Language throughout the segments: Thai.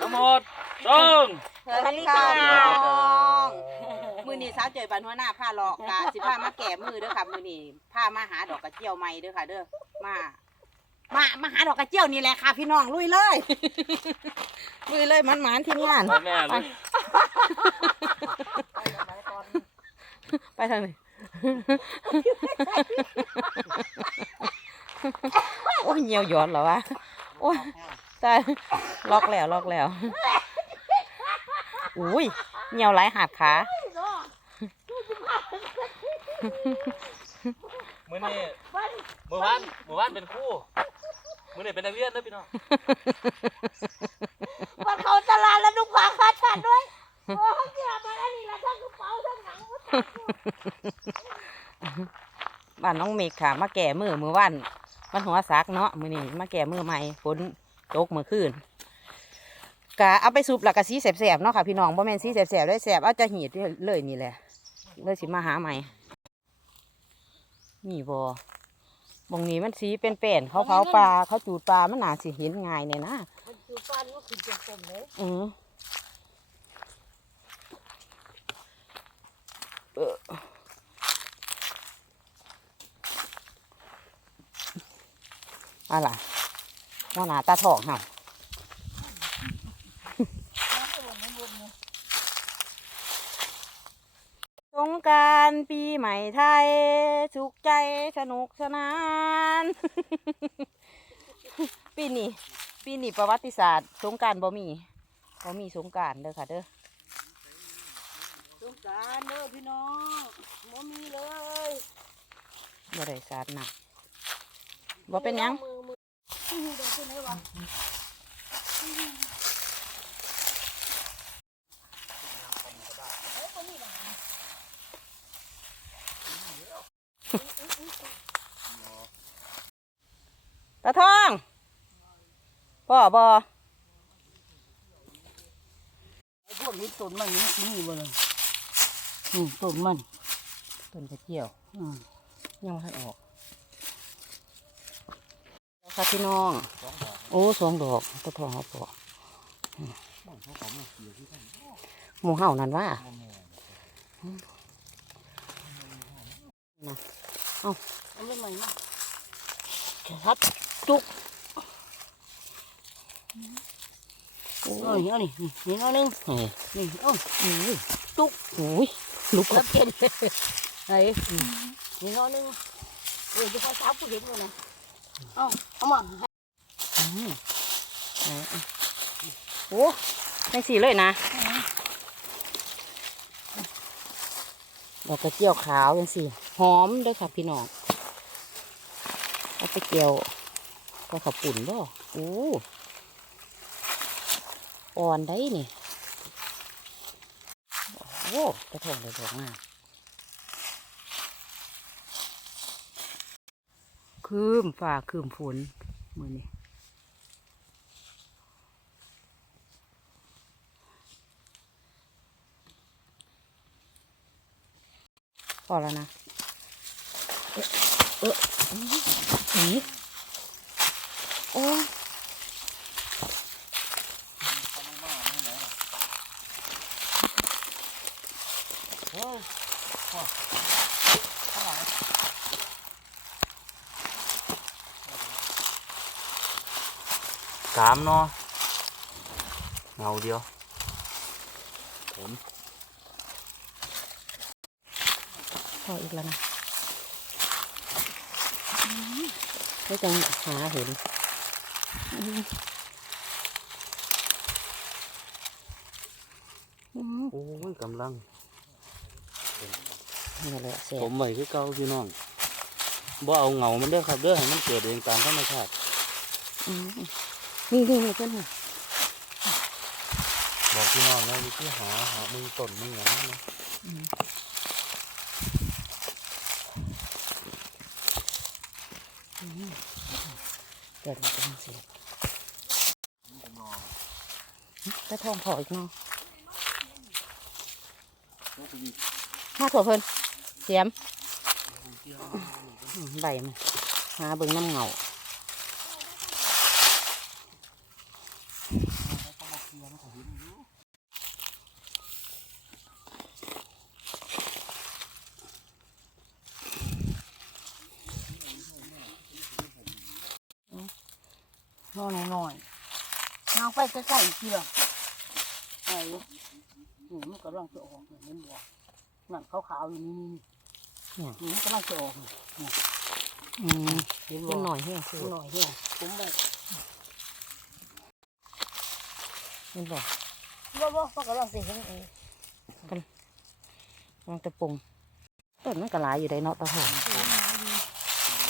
ทั้งหมดต้องสวัสดีค่ะน้องมือนี้สาวเจยบันหัวหน้าผ้าหลอกกะสิผ้ามาแก่มือเด้อค่ะมือนี้ผ้ามาหาดอกกระเจียวใหม่เด้อค่ะ เด้อมามามาหาดอกกระเจียวนี่แหละค่ะ พี่น้องลุยเลยลุยเลยมันหมานทีมงานแม่เลยไปทางไหนโอ้ยเหี่ยวหยอดเหรอวะโอ้ยตาย ล็อกแล้วล็อกแล้ว อุ้ยเหี่ยวหลายหัดขามื้อนี้มื้อวานมื้อวานเป็นครู่มื้อนี้เป็นนักเรียนเด้อพี่น้องมันเขาตลาดแล้วนุ่งผ้าคาดฉันด้วยโอ้ยเกี่ยมาแล้วนี่ละทั้งกระเป๋าทั้งหนังบ้านน้องเมฆค่ะ มาแก่มือมือวันวันหัวซักเนาะมือนี้มาแก่มือใหม่ฝนตกมือคืน กะเอาไปซุปแล้วก็สีแสบๆเนาะค่ะพี่น้องบ่แม่นสีแสบๆได้แสบเอาจะหีดเลยนี่แหละเลยสิมาหาใหม่นี่บ่บงนี้มันสีเป็นแป้นเขาเผาปลาเขาจูดปลามันน่าสิเห็นง่ายเนี่ยนะมันคือฟันก็คือจมๆเลยอือเอออะไรว่าหนาตาทองเห่าส งกรารปีใหม่ไทย สุขใจสนุกสนาน ปีนี้ปีนี้ประวัติศาสตร์สงกรารบ่มีบ่มีสงกรารเด้อค่ะเด้อสงสารเด้อพี่น้องบ่มีเลยบ่ได้สาดหนักบ่เป็นหยัง มือมือมือเดี๋ยวเป็นไงวะ ตาทอง พ่อบ่ไอ้พวกนี้ต้นมันนี่มีบ่เลยอืมต้นมัน ต้นกระเจียวอืมยังไม่ทันออกแล้วค่ะพี่น้อง โอ้สองดอกตาทองเอาปอกอืมหมูเห่านั่นว่านะเอาไม่ใหม่นะชัดจุกโอ้ เอ้ยยเอานี่นี่นี่เอาหนึงนี่นี่เอ้าอุ้ยจุกอุ้ยลุกรักับบเก็นไหนนี่เอาหนึงเออจะพอสาวผู้เห็นบ่นะเอาเอามาอืมไหนอะโอ้ไม่สีเลยนะดอกกระเจียวขาวยังสีหอมเด้วยค่ะพี่น้องเอาไปเกี่ยวก็ขับปุ่นบ่โอ้ อ่อนได้นี่ โอ้กระทงเลยดอกงามคืมฝ่าคืมฝนมือนี่พอแล้วนะ เออเอออื้อหือโอ้ย สามเนาะเงาเดียวผมพออีกแล้วนะไม่จังหาเห็นอืมอืมโอ้ยกำลังนี่แหละเสียผมไว้คือเก่าพี่น้องบ่เอาเงามันเด้อครับเด้อให้มันเกิดเองตามธรรมชาติอืม นี่นี่นี่เพื่อนค่ะบอกพี่น้องนะวิธีหาหามึงต้นมึงอย่างนั้นนะเกิดมาเป็นเสียตะทองพออีกเนาะมาถั่วเพิ่นเสียมอืมใบมันหาเบิ่งน้ำเงา นอนน้อยๆนางไปใกล้ๆอีกทีละไอ้นี่มันก็ร่างจะออกเนี่ยมันบอกนั่นขาวๆอยู่นี่นี่นี่มันก็ร่างจะออกนี่นี่อืมเห็นมับ่นหน่อยแห้งคือหน่อยเฮียผมบอกมันบอกบ่บ่มันก็ร่างจะเห็นเองมันจะปรุงต้นมันก็หลายอยู่ได้เนาะตะหอม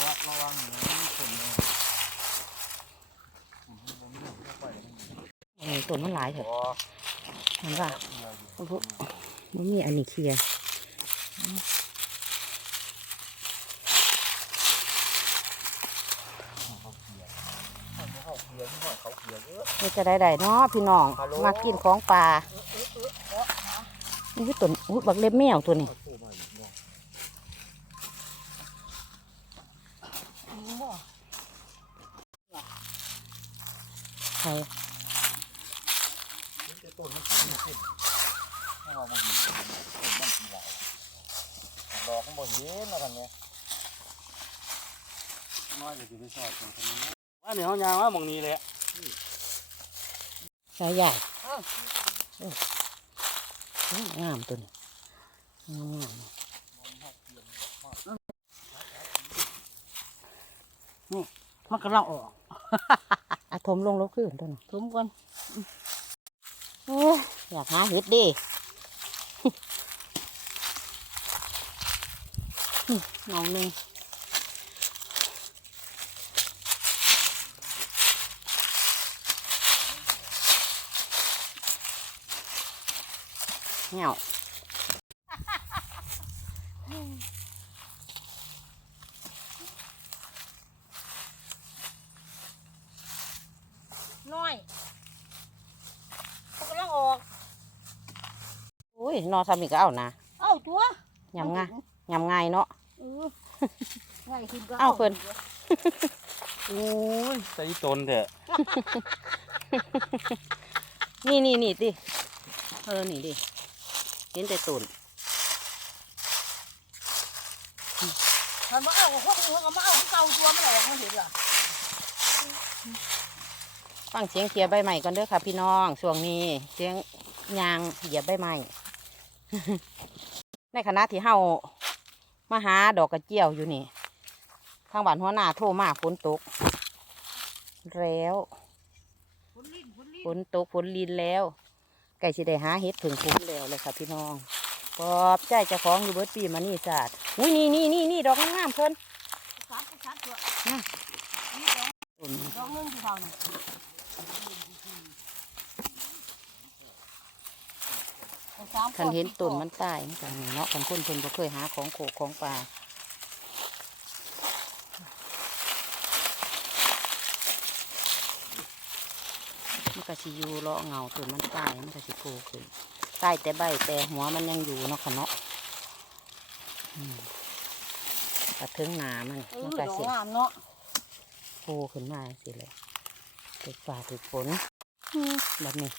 ระระวังหนูคนเนี่ย เออต้นมันหลายเถอะอ๋อมันว่ามันพวกมันมีอันนี้เคลียร์เขาเขียเขาเขียนี่หน่อยเขาเขียเยอะมันจะได้ได้เนาะพี่น้องฮัลโหลมากินของปลานี่คือต้นอุ๊ยบักเล็บแมวตัวนี้เขาโทรมาอีกเนาะ บ่ ใช่ นี่จะ ต้นมันขึ้นขึ้นถ้าเรามาหินต้นมันกี่หลายดอกมันบ่เห็นแล้วกันเนี่ยน้อยจะอยู่ไปสอดคนนี้นะว่าเนี่ยเขายางว่ามองนี้แหละใช่ใหญ่เออเอองามตัวนี้งามมันก็ร่างออกอะทมลงลบขึ้นตัวนี้สมกันโอ้ย อยากหาเห็ดดิน้องหนึ่งเหี่ยว น้อยมันก็ร่างออก อุ้ย นอทำอีกก็เอานะเอ้าตัวยำง่ายยำง่ายเนาะเออง่ายขึ้นก็เอ้าเพิ่นโอ้ยใส่ตนเถอะนี่นี่นี่ดิเออนี่ดิเห็นแต่ตุ่นมันมาเอาของพวกนี้มันก็มาเอาของเก่าตัวมันออกมันเห็นเหรอฟังเสียงเขียใบใหม่กันเด้อค่ะพี่น้องช่วงนี้เสียงยางเหยียบใบใหม่ ในขณะที่เฮามาหาดอกกระเจียวอยู่นี่ ทางบ้านหัวหน้าโทรมาฝนตก แล้วฝนลิ้นฝนลิ้นฝนตกฝนลินแล้ว ไก่สิได้หาเห็ดถึงฝนแล้วเลยค่ะพี่น้องปลอบใจเจ้าของอยู่เบิดปีมานี่ศาสตร์อุ้ยนี่นี่นี่นี่ดอกงามๆเพิ่นชัดชัดตัวอืมนี่ดอกตุ่นดอกหนึงที่เขานี่เอาสาม คันเห็นสี่ตุ่นดอกมันตายเหมือนกันเนาะคันคนเพิ่นบ่เคยหาของโขกของปลามันก็สิอยู่เลาะเงาตุ่นมันตายมันก็สิโผล่ขึ้นตายแต่ใบแต่หัวมันยังอยู่เนาะค่ะเนาะอืมกระถึงหนามันเออมันดก็อกสิงามเนาะโผล่ขึ้นมาสิเลยถูกฝ่าถูกฝนแบบนี้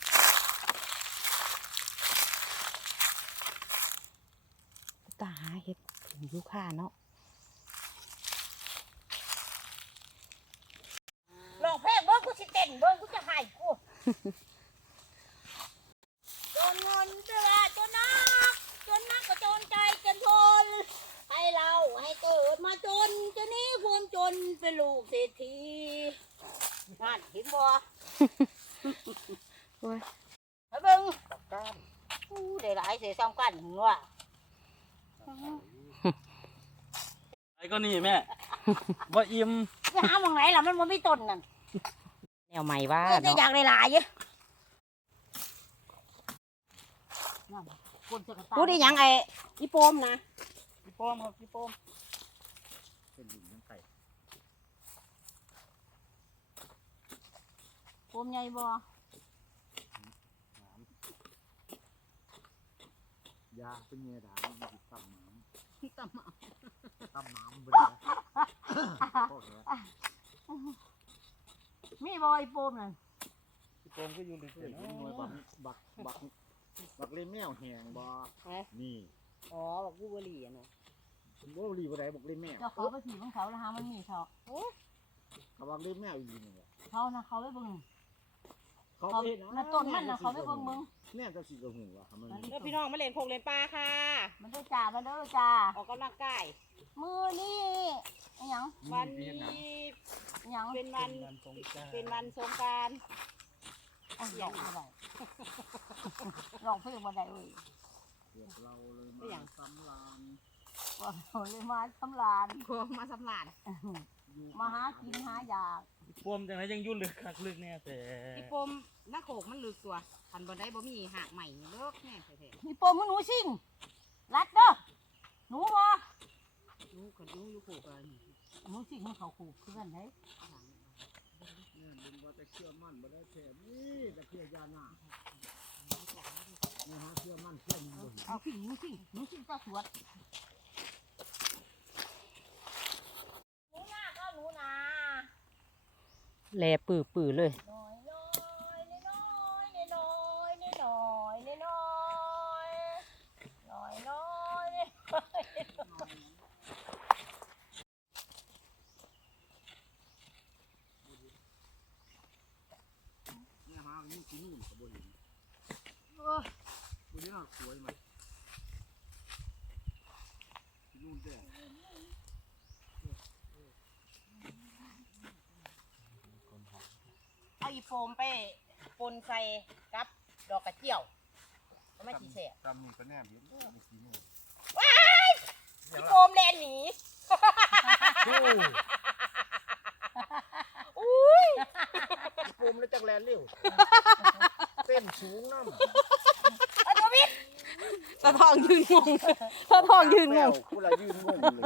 ตาหาเห็ดถึงยุค่าเนาะลองเพลงเบิ้งกูสิเต้นเบิ้งกูจะให้กูจนเงินเดือจนนักจนนักก็จนใจจนทน ให้เราให้เกิดมาจนจะหนี้ความจนเป็นลูกเศรษฐีนั่นเห็นบ่โอ้ยไปเบิ้งตับก้านอู้ได้หลายเสียซ้ำกันหัว ไอ้ ก็นี่แม่ว่าอิ่มไปหาหมองไหนล่ะมันบ่มีต้นนั่นแนวใหม่ว่าเออจะเนาะอยากได้หลายเยอะนั่นคนจะกระตายพูดได้ยังไงอีโปมนะพี่ป้อมครับพี่ป้อมเป็นหลิงยังไก่ผมใหญ่บ่ยาเป็นเงี้ยด่ามันติดต่ำน้ตำหมาำ ต่ำน้ำไปเลยโอเคมีบ่ไอ้โปมนั่นพี่ป้อมก็อยู่ในเพื่อนหน่วยบักบักบักบักเล่แมวแหงบ่นี่อ๋อบอกกูบหรี่อะเนาะผมว่ารีบ่ได้บักเล่แมวเจ้าเขาไปถีบของเขาแล้วหามันมีเขาเขาบักเล่แมวอีนี่แหละเขานะเขาไปเบิ่ง เขาเขาเห็นน่ะต้นมันน่ะเขาไปเบิ่งมึงเนี่ยจะสิกระหูว่ามันเด้อพี่น้องมาเล่นโคกเล่นปลาค่ะ มันได้จ่ามันเด้อจ่าออกกำลังกายมือนี่อิหยังวันนี้อิหยังเป็นวันเป็นวันสงกรารอะลองบ่ได้ลองเพลงบ่ได้เว้ยพวกเราเลยมาสำรานว่าเราเลยมาทำลานโคมาสำลานอยู่มาหากินหายาก ปวมจังไรยังยุ่นลึกคักลึกเนี่ยแต่พี่ปมหน้าโขกมันลึกตัวคันบ่ได้บ่มีหากใหม่เลิกแน่แท้มีปมมือหนูชิงรัดเด้อหนูบ่ๆรู้กันรู้อยู่โขกกันหนูชิงมันเขาขู่คือกันเด้เนี่ยเป็นว่าจะเชื่อมั่นบ่ได้แท้นี่จะเชื่อยาหน้านี่ฮะเชื่อมั่นเชื่อมันบ่เห็นเอาชิงหนูชิงหนูชิงก็สวด แลปื้อๆเลย โฟมไปปนใส่กับดอกกระเจียวก็ไม่ทีแสบจำนี่ก็แนมเห็นนี่ที่นู่นอีโฟมแลนหนีอุ้ยปูมแล้วจักแลนเร็วเต้นสูงน้ำอันนี้ตาทองยืนงงตาทองยืนงงกูละยืนงงเลย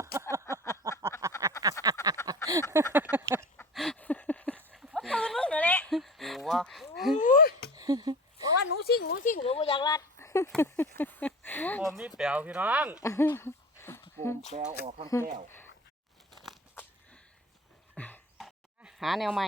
ตื่นมึงเดี๋ยวแหละ กูว่า เพราะว่าหนูชิงหนูชิงหรือว่าอยากรัดปวมนี่แป๋วพี่น้องปูมแปลวออกข้างแก้วหาแนวใหม่